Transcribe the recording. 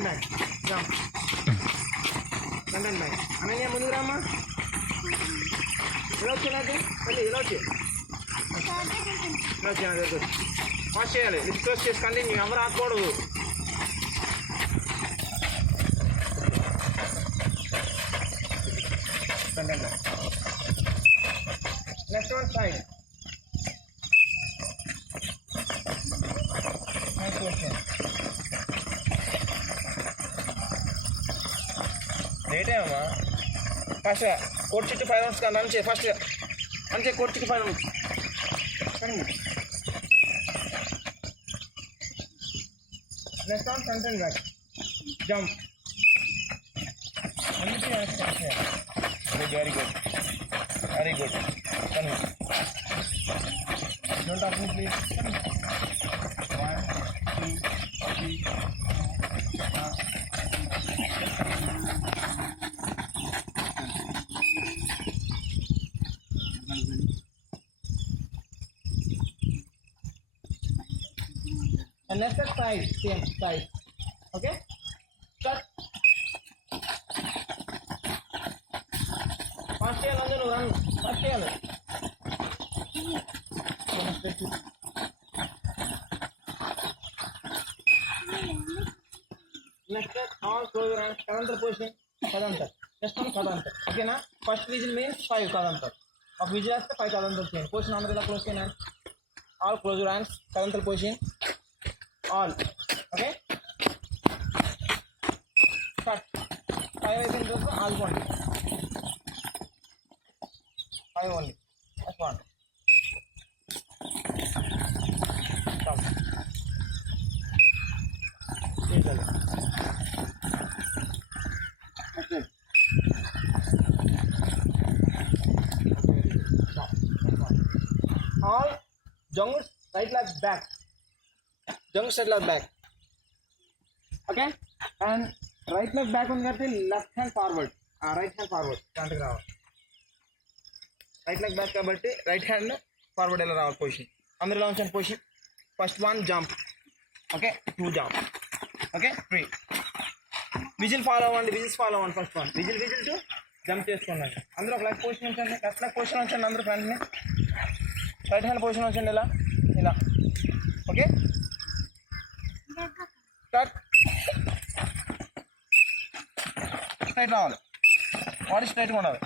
And back jump front and back Ananya ముందుకు రామ్మా ఇలా వచ్చి నాకు మళ్ళీ ఇలా వచ్చి ఇలా వచ్చి వాష్ చేయాలి లిప్స్ క్లోజ్ చేసి కంటిన్యూ ఎవరు ఆకూడదు front and back left one side nice question లేటే అమ్మా ఫస్ట్ కోట్ చుట్టూ 5 రౌండ్స్ కానీ రన్ చేయి ఫస్ట్ రన్ చేయి కోట్ చుట్టూ 5 rounds next one front and back jump అన్నిటి very good very good Come here. Don't talk to me, please. Come here. 1, 2, 3, 4. And next side, same side. Okay? Start. Fast tail on the run. Fast tail. Next all close your hands. Kadantar position. Kadantar. Just one kadantar. Okay na? First vigil means 5 kadantar. Of vigil as 5 kadantar chain. Position amrela close your hands. All close your hands. Kadantar position. All. Okay? Start. 5 again goes to all only. 5 only. That's one. Stop. Okay. Stop. All jungle right leg back. Jungle side leg back. Okay? And right leg back on karte left hand forward. Right hand forward. Can't grab. Right leg back kabatti right hand forward ela raval position. Andra launch and position. First one jump. Okay? 2 jump. Okay? 3. Vigil follow on. Vigils follow on first one. Vigil 2. Jump చేసుకున్నాను అందరూ ఒక leg position ఉంచండి left leg position ఉంచండి అందరూ ఫ్రంట్ని right hand position ఉంచండి ఇలా ఇలా ఓకే స్టార్ట్ స్ట్రైట్ రావాలి బాడీ స్ట్రైట్గా ఉండాలి